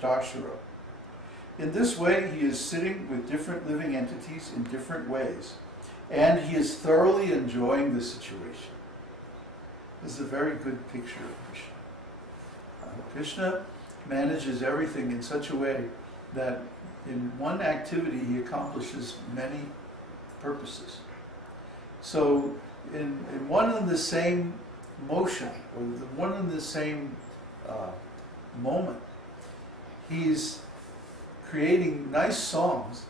Svashtashara. In this way, he is sitting with different living entities in different ways, and he is thoroughly enjoying the situation. This is a very good picture of Krishna. Krishna manages everything in such a way that in one activity he accomplishes many purposes. So in one and the same motion, or the one and the same moment, he's creating nice songs,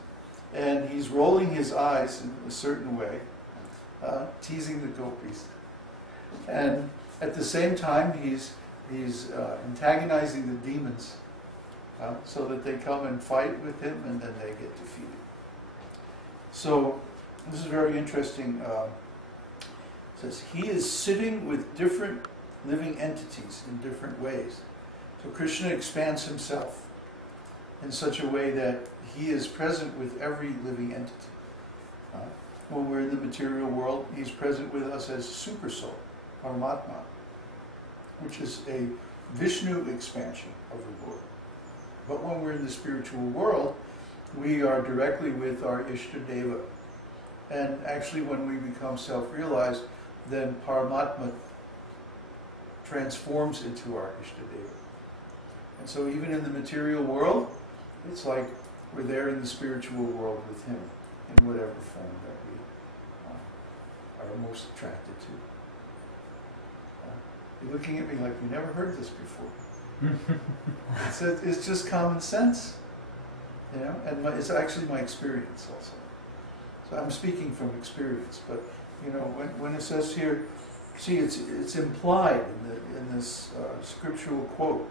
and he's rolling his eyes in a certain way, teasing the gopis. And at the same time, he's antagonizing the demons, so that they come and fight with him, and then they get defeated. So this is very interesting. It says, he is sitting with different living entities in different ways. So Krishna expands himself in such a way that he is present with every living entity. When we're in the material world, he's present with us as Super Soul, Paramatma, which is a Vishnu expansion of the Lord. But when we're in the spiritual world, we are directly with our Ishtadeva. And actually, when we become self-realized, then Paramatma transforms into our Ishtadeva. And so even in the material world, it's like we're there in the spiritual world with him, in whatever form that we are most attracted to. You're looking at me like you never heard this before. It's just common sense, you know, and it's actually my experience also. So I'm speaking from experience, but you know, when it says here, see, it's implied in this scriptural quote.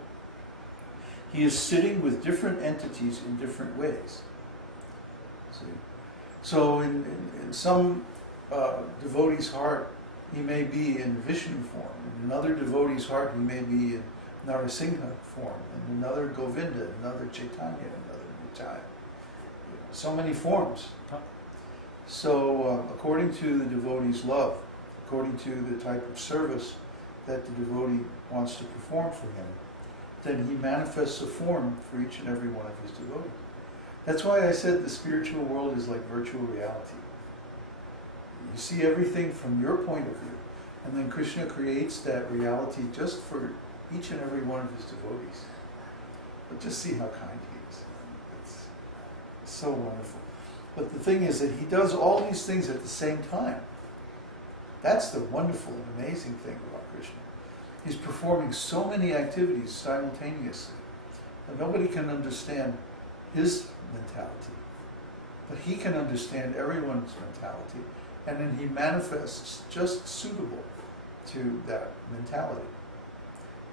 He is sitting with different entities in different ways. See, so in some devotee's heart, he may be in Vishnu form. In another devotee's heart, he may be in Narasingha form. In another, Govinda. Another, Caitanya. Another, Nitai. So many forms. So according to the devotee's love, according to the type of service that the devotee wants to perform for him, then he manifests a form for each and every one of his devotees. That's why I said the spiritual world is like virtual reality. You see everything from your point of view, and then Krishna creates that reality just for each and every one of his devotees. But just see how kind he is. It's so wonderful. But the thing is that he does all these things at the same time. That's the wonderful and amazing thing about Krishna. He's performing so many activities simultaneously that nobody can understand his mentality. But he can understand everyone's mentality, and then he manifests just suitable to that mentality.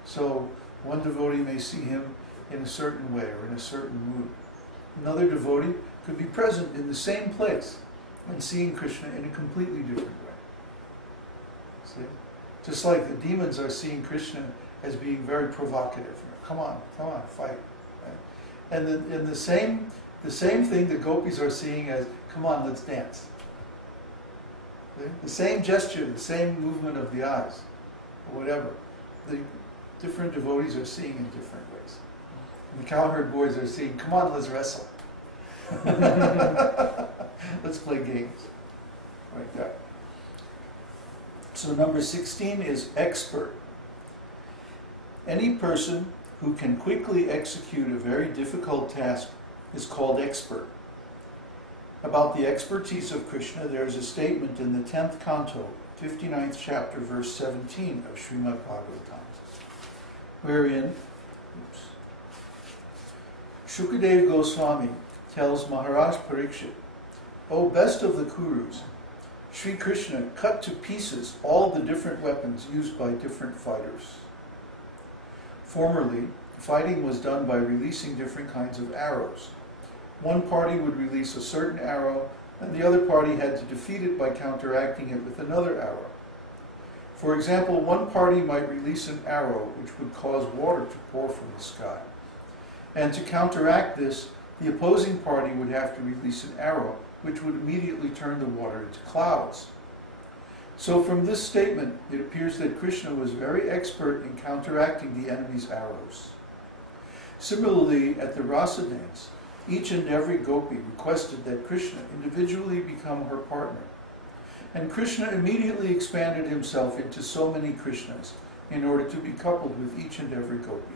So one devotee may see him in a certain way or in a certain mood. Another devotee could be present in the same place and seeing Krishna in a completely different way. See? Just like the demons are seeing Krishna as being very provocative. Come on, fight. Right? And the same thing the gopis are seeing as, come on, let's dance. See? The same gesture, the same movement of the eyes, or whatever. The different devotees are seeing in different ways. And the cowherd boys are seeing, come on, let's wrestle. Let's play games. Like that. So number 16 is expert. Any person who can quickly execute a very difficult task is called expert. About the expertise of Krishna, there is a statement in the 10th canto, 59th chapter, verse 17 of Śrīmad-Bhāgavatam, wherein Shukadeva Goswami tells Maharaj Parikshit, O best of the Kurus, Śrī Kṛṣṇa cut to pieces all the different weapons used by different fighters. Formerly, fighting was done by releasing different kinds of arrows. One party would release a certain arrow, and the other party had to defeat it by counteracting it with another arrow. For example, one party might release an arrow which would cause water to pour from the sky. And to counteract this, the opposing party would have to release an arrow which would immediately turn the water into clouds. So from this statement, it appears that Krishna was very expert in counteracting the enemy's arrows. Similarly, at the rasa dance, each and every gopi requested that Krishna individually become her partner. And Krishna immediately expanded himself into so many Krishnas in order to be coupled with each and every gopi.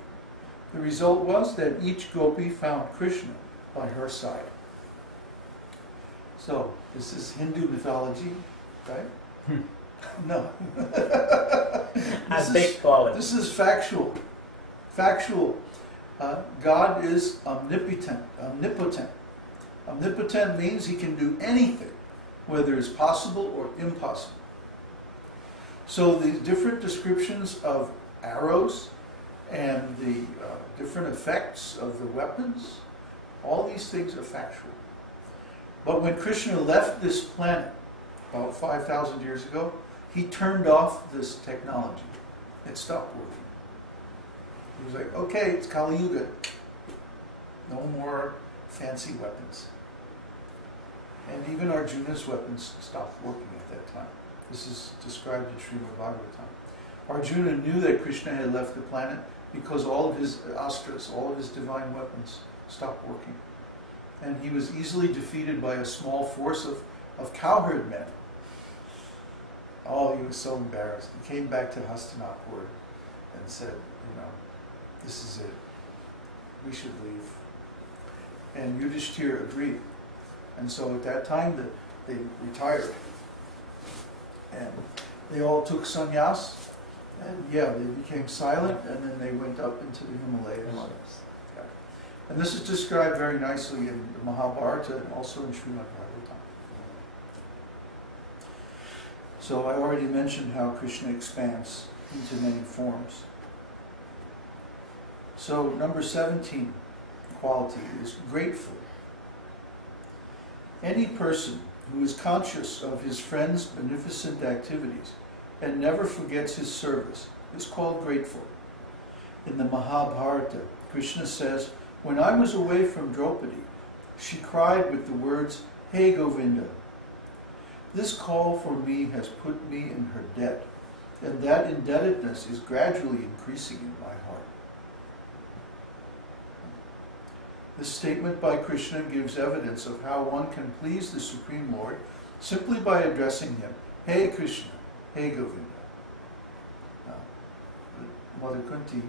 The result was that each gopi found Krishna by her side. So, this is Hindu mythology, right? No. This is factual. Factual. God is omnipotent. Omnipotent means he can do anything, whether it's possible or impossible. So the different descriptions of arrows and the different effects of the weapons, all these things are factual. But when Krishna left this planet about 5,000 years ago, he turned off this technology. It stopped working. He was like, okay, it's Kali Yuga. No more fancy weapons. And even Arjuna's weapons stopped working at that time. This is described in Śrīmad-Bhāgavatam. Arjuna knew that Krishna had left the planet because all of his astras, all of his divine weapons, stopped working. And he was easily defeated by a small force of cowherd men. Oh, he was so embarrassed. He came back to Hastinapur and said, this is it. We should leave. And Yudhishthira agreed. And so at that time, they retired. And they all took sannyas. And yeah, they became silent, and then they went up into the Himalayas. Yeah. And this is described very nicely in the Mahabharata and also in Śrīmad-Bhāgavatam. So I already mentioned how Krishna expands into many forms. So number 17 quality is grateful. Any person who is conscious of his friend's beneficent activities and never forgets his service is called grateful. In the Mahabharata, Krishna says, "When I was away from Draupadi, she cried with the words, 'Hey Govinda.' This call for me has put me in her debt, and that indebtedness is gradually increasing in my heart." This statement by Krishna gives evidence of how one can please the Supreme Lord simply by addressing him, "Hey Krishna, hey Govinda." Mother Kunti,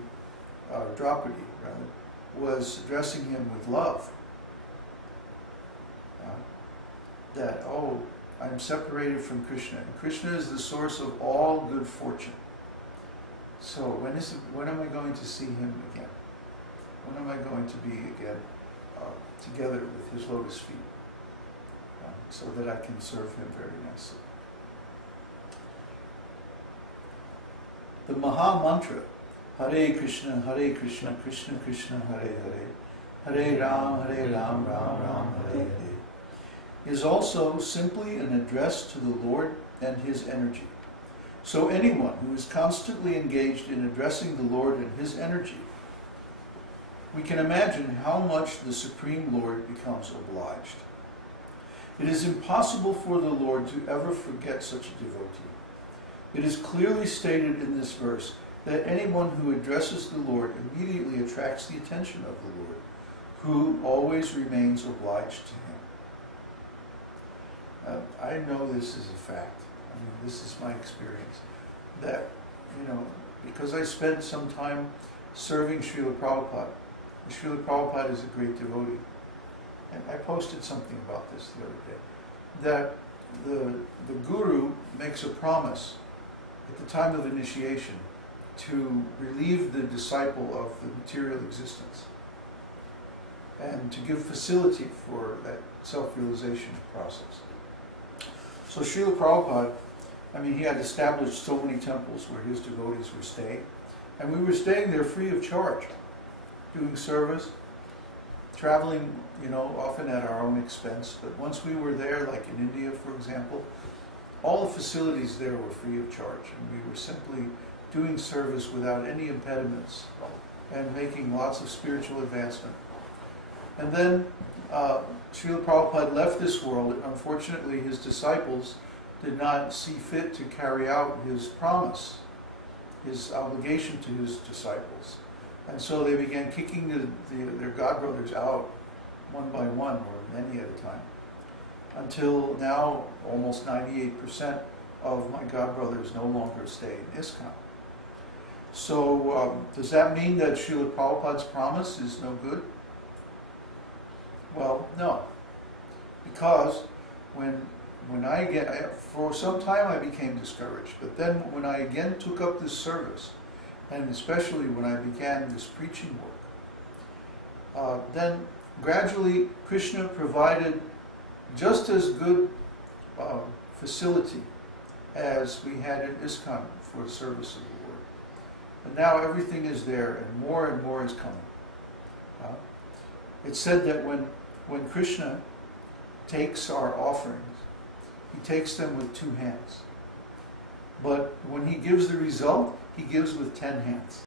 Draupadi rather, was addressing him with love. That, oh, I'm separated from Krishna, and Krishna is the source of all good fortune. So when am I going to see him again? When am I going to be again together with his lotus feet, so that I can serve him very nicely? The Maha Mantra, Hare Krishna, Krishna Krishna, Hare Hare, Hare Ram, Ram Ram, Hare Hare, is also simply an address to the Lord and his energy. So anyone who is constantly engaged in addressing the Lord and his energy, we can imagine how much the Supreme Lord becomes obliged. It is impossible for the Lord to ever forget such a devotee. It is clearly stated in this verse that anyone who addresses the Lord immediately attracts the attention of the Lord, who always remains obliged to him. I know this is a fact. I mean, this is my experience. That, because I spent some time serving Srila Prabhupada. Srila Prabhupada is a great devotee. And I posted something about this the other day. That the guru makes a promise at the time of initiation to relieve the disciple of the material existence and to give facility for that self-realization process. So Srila Prabhupada, he had established so many temples where his devotees were staying, and we were staying there free of charge, doing service, traveling, often at our own expense. But once we were there, like in India, for example, all the facilities there were free of charge, and we were simply doing service without any impediments and making lots of spiritual advancement. And then Srila Prabhupada left this world, and unfortunately his disciples did not see fit to carry out his promise, his obligation to his disciples. And so they began kicking their godbrothers out one by one, or many at a time, until now almost 98% of my godbrothers no longer stay in ISKCON. So does that mean that Srila Prabhupada's promise is no good? Well, no. Because for some time I became discouraged, but then when I again took up this service, and especially when I began this preaching work, then gradually Krishna provided just as good facility as we had in ISKCON for the service of the Lord. And now everything is there, and more is coming. It's said that when Krishna takes our offerings, he takes them with 2 hands. But when he gives the result, he gives with 10 hands.